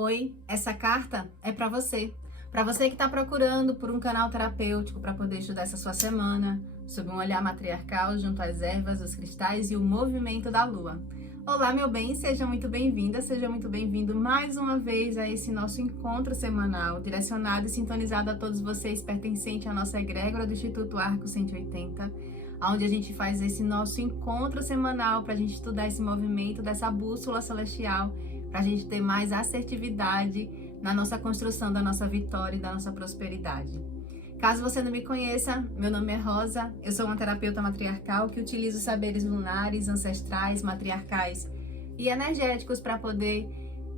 Oi, essa carta é para você. Para você que está procurando por um canal terapêutico para poder estudar essa sua semana, sob um olhar matriarcal junto às ervas, os cristais e o movimento da lua. Olá, meu bem, seja muito bem-vinda, seja muito bem-vindo mais uma vez a esse nosso encontro semanal, direcionado e sintonizado a todos vocês, pertencente à nossa egrégora do Instituto Arco 180, onde a gente faz esse nosso encontro semanal para a gente estudar esse movimento dessa bússola celestial, para a gente ter mais assertividade na nossa construção da nossa vitória e da nossa prosperidade. Caso você não me conheça, meu nome é Rosa, eu sou uma terapeuta matriarcal que utiliza os saberes lunares, ancestrais, matriarcais e energéticos para poder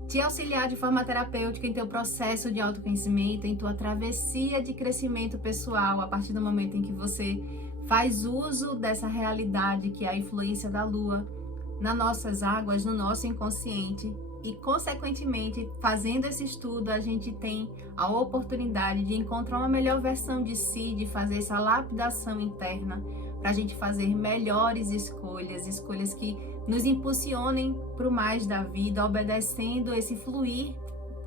te auxiliar de forma terapêutica em teu processo de autoconhecimento, em tua travessia de crescimento pessoal, a partir do momento em que você faz uso dessa realidade que é a influência da Lua nas nossas águas, no nosso inconsciente. E, consequentemente, fazendo esse estudo, a gente tem a oportunidade de encontrar uma melhor versão de si, de fazer essa lapidação interna, para a gente fazer melhores escolhas, escolhas que nos impulsionem para o mais da vida, obedecendo esse fluir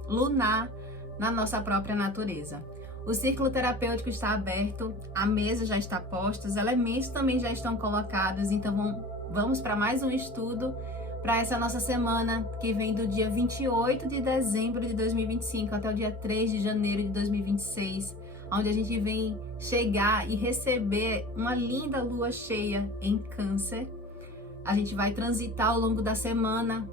lunar na nossa própria natureza. O círculo terapêutico está aberto, a mesa já está posta, os elementos também já estão colocados, então vamos para mais um estudo para essa nossa semana que vem do dia 28 de dezembro de 2025 até o dia 3 de janeiro de 2026, onde a gente vem chegar e receber uma linda lua cheia em Câncer. A gente vai transitar ao longo da semana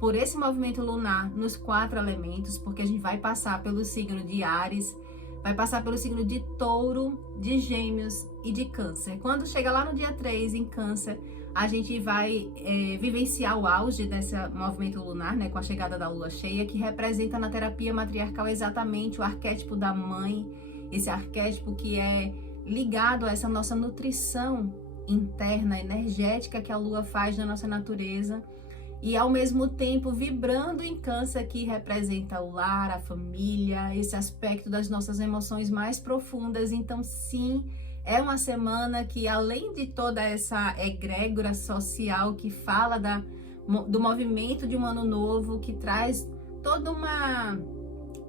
por esse movimento lunar nos 4 elementos, porque a gente vai passar pelo signo de Áries, vai passar pelo signo de Touro, de Gêmeos e de Câncer. Quando chega lá no dia 3 em Câncer, a gente vai vivenciar o auge desse movimento lunar, né, com a chegada da lua cheia, que representa na terapia matriarcal exatamente o arquétipo da mãe, esse arquétipo que é ligado a essa nossa nutrição interna, energética que a lua faz na nossa natureza, e ao mesmo tempo vibrando em Câncer, que representa o lar, a família, esse aspecto das nossas emoções mais profundas. Então, sim, é uma semana que, além de toda essa egrégora social que fala do movimento de um ano novo, que traz todo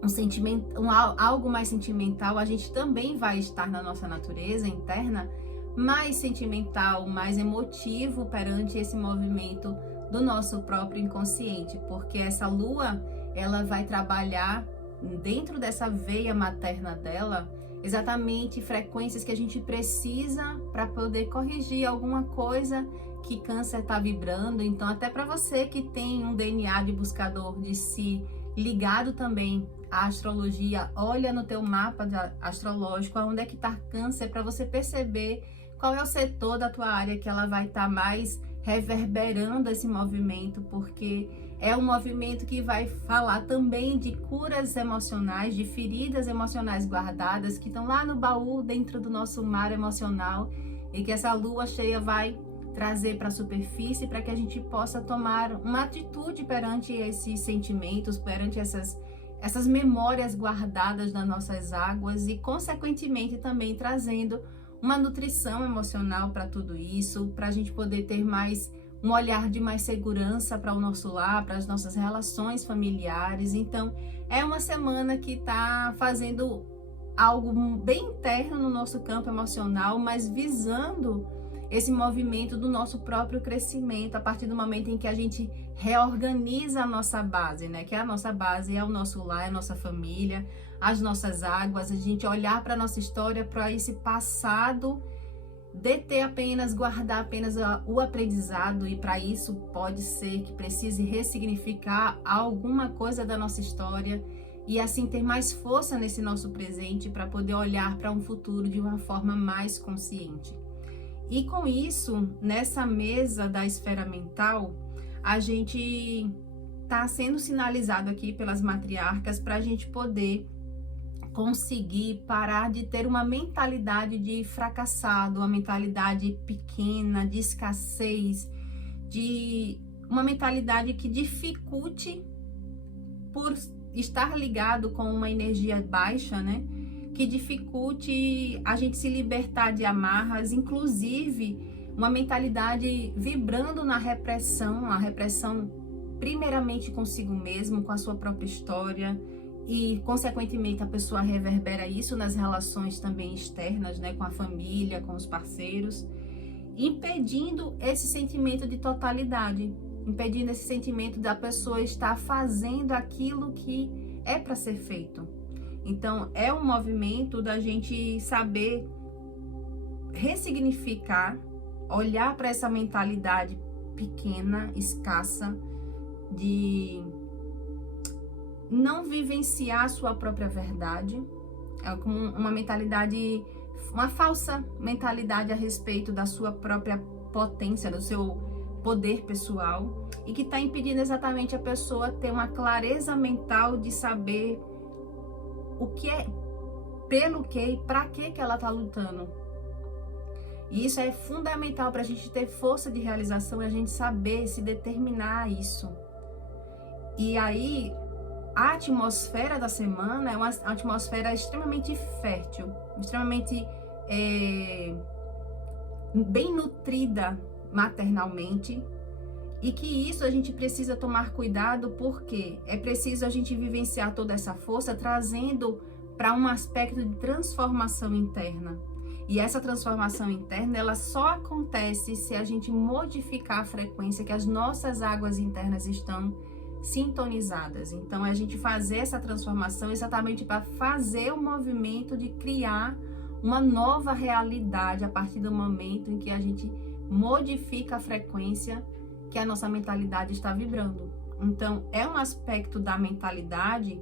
um sentimento, algo mais sentimental, a gente também vai estar na nossa natureza interna mais sentimental, mais emotivo perante esse movimento do nosso próprio inconsciente, porque essa lua, ela vai trabalhar dentro dessa veia materna dela exatamente frequências que a gente precisa para poder corrigir alguma coisa que Câncer está vibrando. Então, até para você que tem um DNA de buscador de si ligado também à astrologia, olha no teu mapa astrológico onde é que está Câncer, para você perceber qual é o setor da tua área que ela vai estar mais reverberando esse movimento, porque é um movimento que vai falar também de curas emocionais, de feridas emocionais guardadas que estão lá no baú, dentro do nosso mar emocional, e que essa lua cheia vai trazer para a superfície para que a gente possa tomar uma atitude perante esses sentimentos, perante essas memórias guardadas nas nossas águas, e consequentemente também trazendo uma nutrição emocional para tudo isso, para a gente poder ter mais um olhar de mais segurança para o nosso lar, para as nossas relações familiares. Então, é uma semana que está fazendo algo bem interno no nosso campo emocional, mas visando esse movimento do nosso próprio crescimento, a partir do momento em que a gente reorganiza a nossa base, né? Que a nossa base é o nosso lar, é a nossa família, as nossas águas, a gente olhar para a nossa história, para esse passado, deter apenas, guardar apenas o aprendizado, e para isso pode ser que precise ressignificar alguma coisa da nossa história e assim ter mais força nesse nosso presente para poder olhar para um futuro de uma forma mais consciente. E com isso, nessa mesa da esfera mental, a gente está sendo sinalizado aqui pelas matriarcas para a gente poder conseguir parar de ter uma mentalidade de fracassado, uma mentalidade pequena, de escassez, de uma mentalidade que dificulte, por estar ligado com uma energia baixa, né? Que dificulte a gente se libertar de amarras, inclusive uma mentalidade vibrando na repressão, a repressão primeiramente consigo mesmo, com a sua própria história, e consequentemente a pessoa reverbera isso nas relações também externas, né, com a família, com os parceiros, impedindo esse sentimento de totalidade, impedindo esse sentimento da pessoa estar fazendo aquilo que é para ser feito. Então, é um movimento da gente saber ressignificar, olhar para essa mentalidade pequena, escassa, de não vivenciar a sua própria verdade. É como uma mentalidade, uma falsa mentalidade a respeito da sua própria potência, do seu poder pessoal, e que está impedindo exatamente a pessoa ter uma clareza mental de saber o que é, pelo que e para que ela está lutando. E isso é fundamental para a gente ter força de realização e a gente saber se determinar a isso. E aí, a atmosfera da semana é uma atmosfera extremamente fértil, extremamente bem nutrida maternalmente, e que isso a gente precisa tomar cuidado, porque é preciso a gente vivenciar toda essa força trazendo para um aspecto de transformação interna. E essa transformação interna, ela só acontece se a gente modificar a frequência que as nossas águas internas estão sintonizadas. Então, é a gente fazer essa transformação exatamente para fazer o movimento de criar uma nova realidade a partir do momento em que a gente modifica a frequência que a nossa mentalidade está vibrando. Então, é um aspecto da mentalidade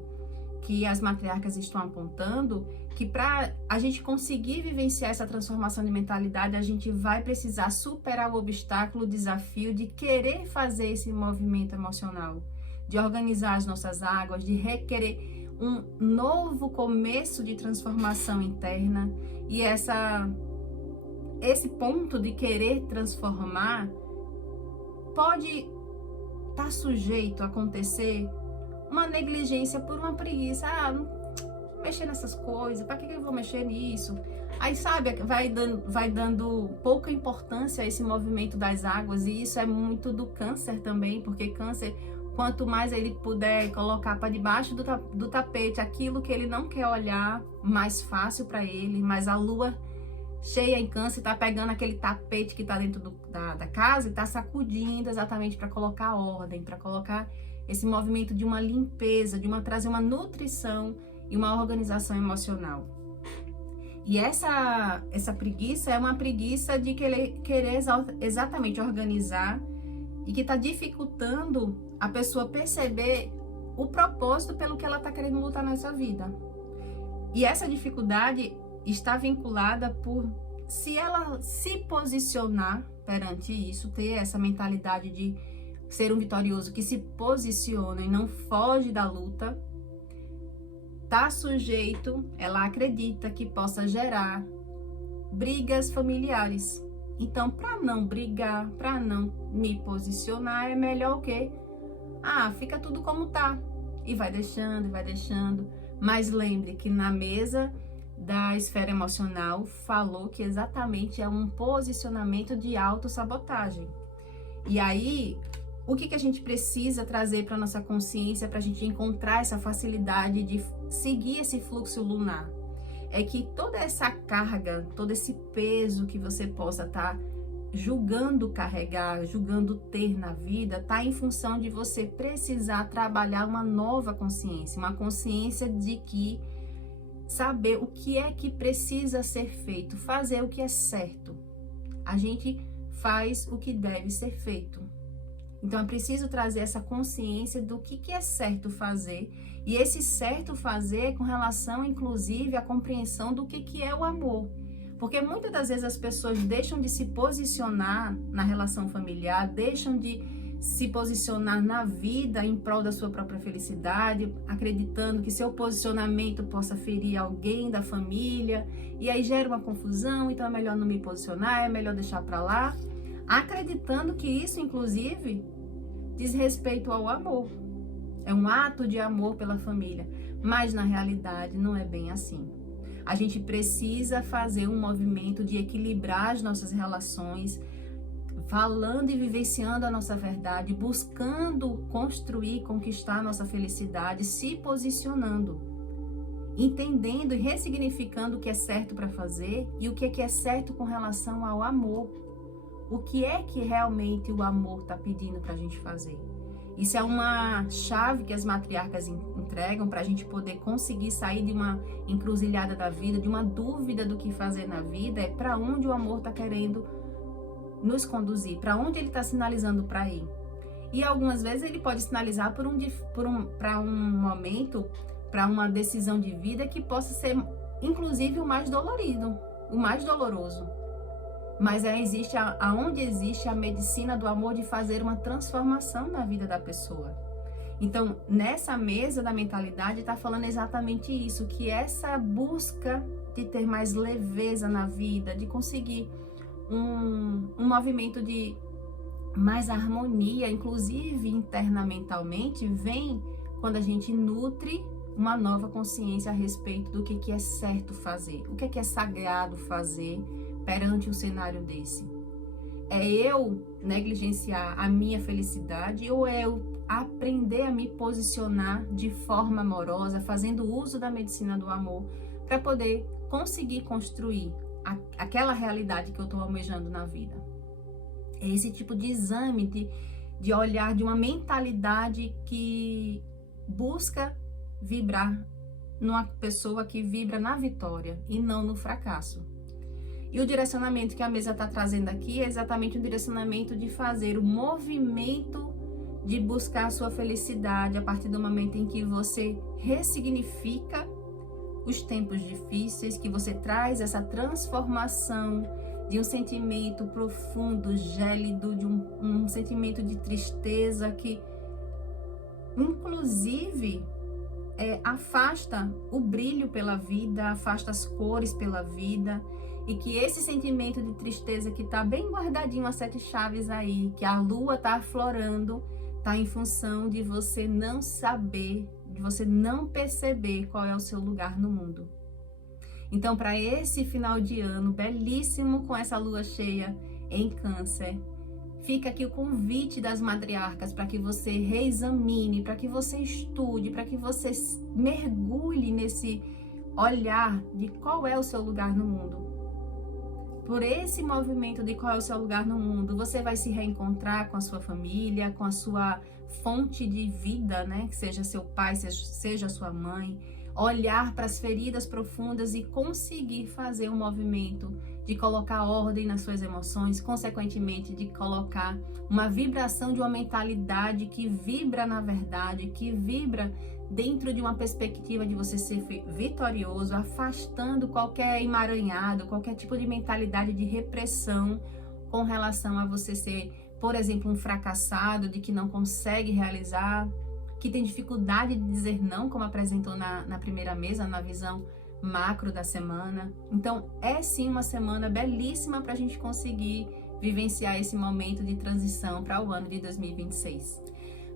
que as matriarcas estão apontando, que para a gente conseguir vivenciar essa transformação de mentalidade, a gente vai precisar superar o obstáculo, o desafio de querer fazer esse movimento emocional, de organizar as nossas águas, de requerer um novo começo de transformação interna. E esse ponto de querer transformar pode estar sujeito a acontecer uma negligência por uma preguiça. Não mexer nessas coisas, para que eu vou mexer nisso? Aí, sabe, vai dando pouca importância a esse movimento das águas, e isso é muito do câncer também, porque câncer, quanto mais ele puder colocar para debaixo do tapete aquilo que ele não quer olhar, mais fácil para ele. Mas a lua cheia em câncer está pegando aquele tapete que está dentro da casa e está sacudindo exatamente para colocar ordem, para colocar esse movimento de uma limpeza, trazer uma nutrição e uma organização emocional. E essa preguiça é uma preguiça de querer exatamente organizar, e que está dificultando a pessoa perceber o propósito pelo que ela está querendo lutar nessa vida. E essa dificuldade está vinculada por, se ela se posicionar perante isso, ter essa mentalidade de ser um vitorioso que se posiciona e não foge da luta, tá sujeito, ela acredita que possa gerar brigas familiares. Então, para não brigar, para não me posicionar, é melhor o quê? Fica tudo como tá. E vai deixando, vai deixando. Mas lembre que na mesa da esfera emocional falou que exatamente é um posicionamento de autossabotagem. E aí, o que a gente precisa trazer para nossa consciência para a gente encontrar essa facilidade de seguir esse fluxo lunar? É que toda essa carga, todo esse peso que você possa estar julgando carregar, julgando ter na vida, está em função de você precisar trabalhar uma nova consciência, uma consciência de que saber o que é que precisa ser feito, fazer o que é certo. A gente faz o que deve ser feito. Então, é preciso trazer essa consciência do que é certo fazer. E esse certo fazer com relação, inclusive, à compreensão do que é o amor. Porque muitas das vezes as pessoas deixam de se posicionar na relação familiar, deixam de se posicionar na vida em prol da sua própria felicidade, acreditando que seu posicionamento possa ferir alguém da família. E aí gera uma confusão, então é melhor não me posicionar, é melhor deixar para lá. Acreditando que isso, inclusive, diz respeito ao amor. É um ato de amor pela família. Mas, na realidade, não é bem assim. A gente precisa fazer um movimento de equilibrar as nossas relações, falando e vivenciando a nossa verdade, buscando construir, conquistar a nossa felicidade, se posicionando, entendendo e ressignificando o que é certo para fazer e o que é certo com relação ao amor. O que é que realmente o amor está pedindo para a gente fazer? Isso é uma chave que as matriarcas entregam para a gente poder conseguir sair de uma encruzilhada da vida, de uma dúvida do que fazer na vida, é para onde o amor está querendo nos conduzir, para onde ele está sinalizando para ir. E algumas vezes ele pode sinalizar para um momento, para uma decisão de vida que possa ser, inclusive, o mais dolorido, o mais doloroso. Mas aonde existe a medicina do amor de fazer uma transformação na vida da pessoa. Então, nessa mesa da mentalidade, está falando exatamente isso, que essa busca de ter mais leveza na vida, de conseguir um movimento de mais harmonia, inclusive internamente, vem quando a gente nutre uma nova consciência a respeito do que é certo fazer, o que é sagrado fazer perante um cenário desse. É eu negligenciar a minha felicidade ou é eu aprender a me posicionar de forma amorosa, fazendo uso da medicina do amor para poder conseguir construir aquela realidade que eu estou almejando na vida? É esse tipo de exame, de olhar, de uma mentalidade que busca vibrar numa pessoa que vibra na vitória e não no fracasso. E o direcionamento que a mesa está trazendo aqui é exatamente um direcionamento de fazer o movimento de buscar a sua felicidade a partir do momento em que você ressignifica os tempos difíceis, que você traz essa transformação de um sentimento profundo, gélido, de um sentimento de tristeza que, inclusive, afasta o brilho pela vida, afasta as cores pela vida, e que esse sentimento de tristeza que está bem guardadinho às 7 chaves aí, que a lua está aflorando, está em função de você não saber, de você não perceber qual é o seu lugar no mundo. Então, para esse final de ano belíssimo com essa lua cheia em Câncer, fica aqui o convite das matriarcas para que você reexamine, para que você estude, para que você mergulhe nesse olhar de qual é o seu lugar no mundo. Por esse movimento de qual é o seu lugar no mundo, você vai se reencontrar com a sua família, com a sua fonte de vida, né? Que seja seu pai, seja sua mãe. Olhar para as feridas profundas e conseguir fazer um movimento de colocar ordem nas suas emoções, consequentemente de colocar uma vibração de uma mentalidade que vibra na verdade, que vibra dentro de uma perspectiva de você ser vitorioso, afastando qualquer emaranhado, qualquer tipo de mentalidade de repressão com relação a você ser, por exemplo, um fracassado, de que não consegue realizar, que tem dificuldade de dizer não, como apresentou na primeira mesa, na visão macro da semana. Então, é sim uma semana belíssima para a gente conseguir vivenciar esse momento de transição para o ano de 2026.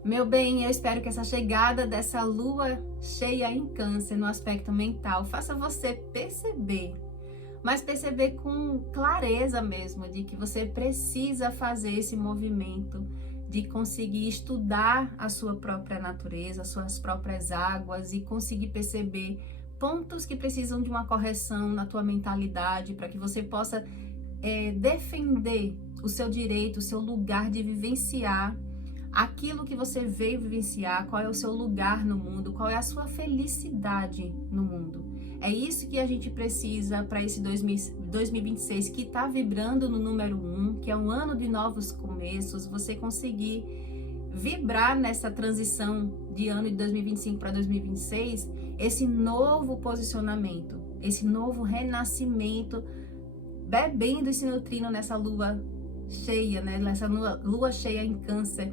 Meu bem, eu espero que essa chegada dessa lua cheia em Câncer no aspecto mental faça você perceber, mas perceber com clareza mesmo, de que você precisa fazer esse movimento de conseguir estudar a sua própria natureza, as suas próprias águas e conseguir perceber pontos que precisam de uma correção na tua mentalidade para que você possa defender o seu direito, o seu lugar de vivenciar aquilo que você veio vivenciar, qual é o seu lugar no mundo, qual é a sua felicidade no mundo. É isso que a gente precisa para esse 2026, que está vibrando no número 1, que é um ano de novos começos, você conseguir vibrar nessa transição de ano de 2025 para 2026, esse novo posicionamento, esse novo renascimento, bebendo e se nutrindo nessa lua cheia, né? Nessa lua cheia em Câncer,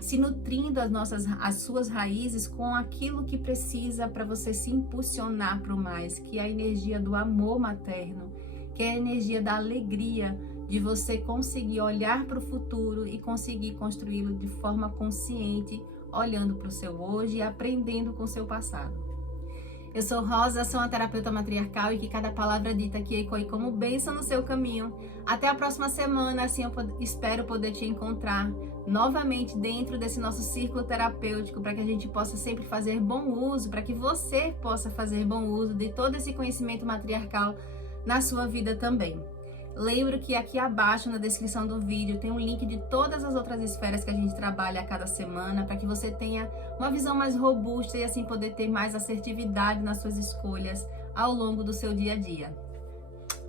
se nutrindo as suas raízes com aquilo que precisa para você se impulsionar para o mais, que é a energia do amor materno, que é a energia da alegria, de você conseguir olhar para o futuro e conseguir construí-lo de forma consciente, olhando para o seu hoje e aprendendo com o seu passado. Eu sou Rosa, sou uma terapeuta matriarcal e que cada palavra dita aqui ecoe como bênção no seu caminho. Até a próxima semana, assim eu espero poder te encontrar novamente dentro desse nosso círculo terapêutico para que a gente possa sempre fazer bom uso, para que você possa fazer bom uso de todo esse conhecimento matriarcal na sua vida também. Lembro que aqui abaixo na descrição do vídeo tem um link de todas as outras esferas que a gente trabalha a cada semana para que você tenha uma visão mais robusta e assim poder ter mais assertividade nas suas escolhas ao longo do seu dia a dia.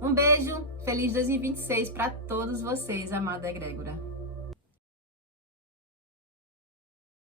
Um beijo, feliz 2026 para todos vocês, amada egrégora.